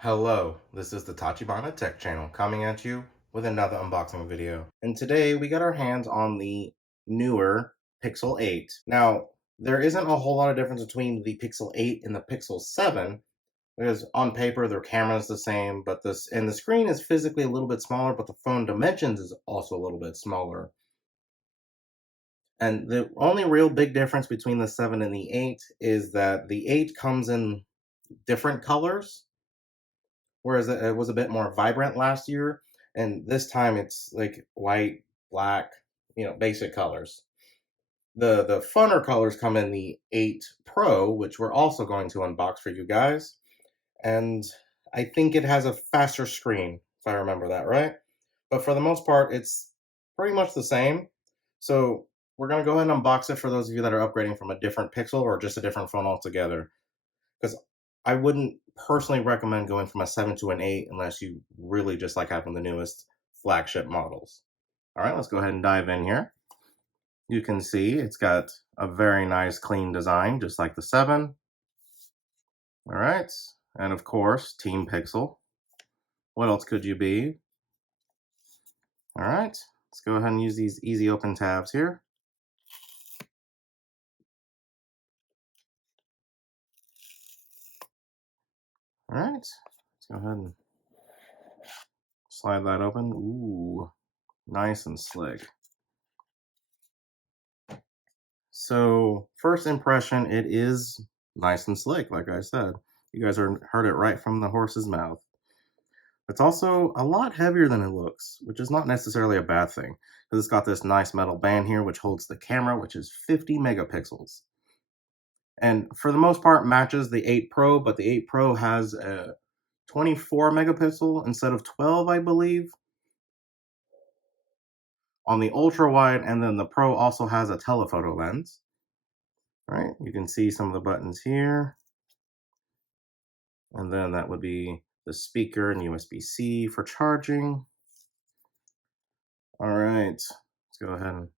Hello, this is the Tachibana Tech channel coming at you with another unboxing video. And today we got our hands on the newer Pixel 8. Now, there isn't a whole lot of difference between the Pixel 8 and the Pixel 7 because on paper their camera is the same, but the screen is physically a little bit smaller, but the phone dimensions is also a little bit smaller. And the only real big difference between the 7 and the 8 is that the 8 comes in different colors, whereas it was a bit more vibrant last year, and this time it's like white, black, basic colors. The funner colors come in the 8 Pro, which we're also going to unbox for you guys, and I think it has a faster screen, if I remember that right. But for the most part, it's pretty much the same. So we're going to go ahead and unbox it for those of you that are upgrading from a different Pixel or just a different phone altogether. Because I wouldn't personally recommend going from a 7 to an 8 unless you really just like having the newest flagship models. All right, let's go ahead and dive in here. You can see it's got a very nice clean design, just like the 7. All right, and of course, Team Pixel. What else could you be? All right, let's go ahead and use these easy open tabs here. All right, let's go ahead and slide that open. Ooh, nice and slick. So, first impression, it is nice and slick, like I said. You guys heard it right from the horse's mouth. It's also a lot heavier than it looks, which is not necessarily a bad thing, because it's got this nice metal band here, which holds the camera, which is 50 megapixels. And for the most part, matches the 8 Pro, but the 8 Pro has a 24 megapixel instead of 12, I believe, on the ultra wide, and then the Pro also has a telephoto lens. Right, you can see some of the buttons here. And then that would be the speaker and USB-C for charging. All right, let's go ahead and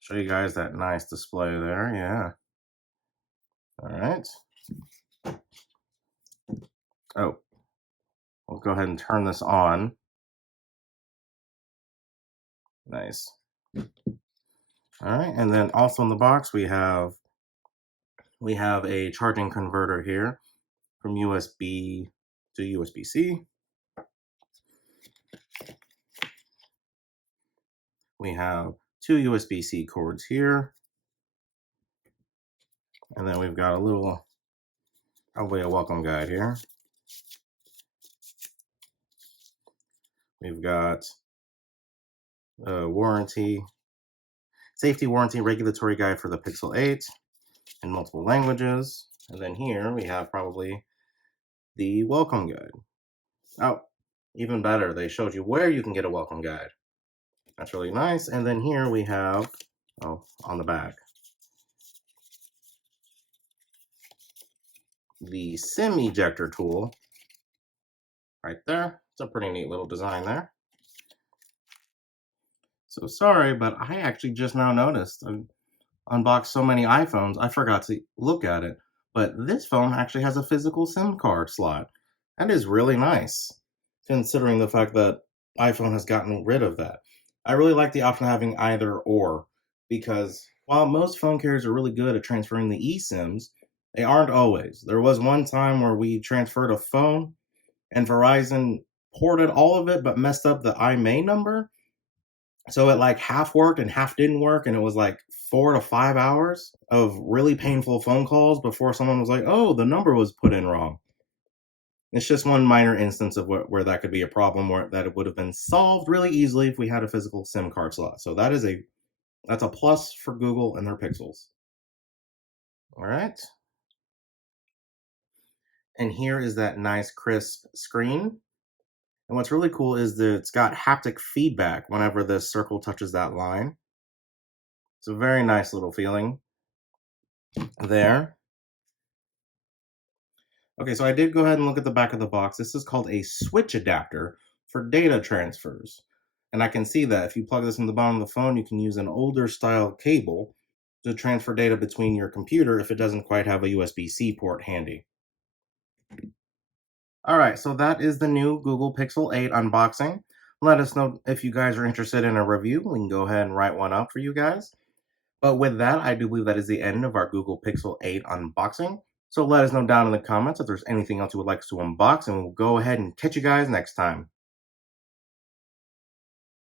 show you guys that nice display there. Yeah. All right. Oh, we'll go ahead and turn this on. Nice. All right, and then also in the box we have a charging converter here from USB to USB-C. We have 2 USB-C cords here. And then we've got a little, probably a welcome guide here. We've got a safety warranty regulatory guide for the Pixel 8 in multiple languages. And then here we have probably the welcome guide. Oh, even better, they showed you where you can get a welcome guide. That's really nice. And then here we have, on the back, the SIM ejector tool right there. It's a pretty neat little design there. So sorry, but I actually just now noticed. I've unboxed so many iPhones, I forgot to look at it. But this phone actually has a physical SIM card slot. That is really nice, considering the fact that iPhone has gotten rid of that. I really like the option of having either or, because while most phone carriers are really good at transferring the eSIMs, they aren't always. There was one time where we transferred a phone, and Verizon ported all of it, but messed up the IMEI number. So it like half worked and half didn't work, and it was like 4 to 5 hours of really painful phone calls before someone was like, oh, the number was put in wrong. It's just one minor instance of where that could be a problem, where that it would have been solved really easily if we had a physical SIM card slot. So that's a plus for Google and their Pixels. All right. And here is that nice crisp screen. And what's really cool is that it's got haptic feedback whenever the circle touches that line. It's a very nice little feeling there. Okay, so I did go ahead and look at the back of the box. This is called a switch adapter for data transfers. And I can see that if you plug this in the bottom of the phone, you can use an older style cable to transfer data between your computer if it doesn't quite have a USB-C port handy. All right, so that is the new Google Pixel 8 unboxing. Let us know if you guys are interested in a review. We can go ahead and write one up for you guys. But with that, I do believe that is the end of our Google Pixel 8 unboxing. So let us know down in the comments if there's anything else you would like us to unbox, and we'll go ahead and catch you guys next time.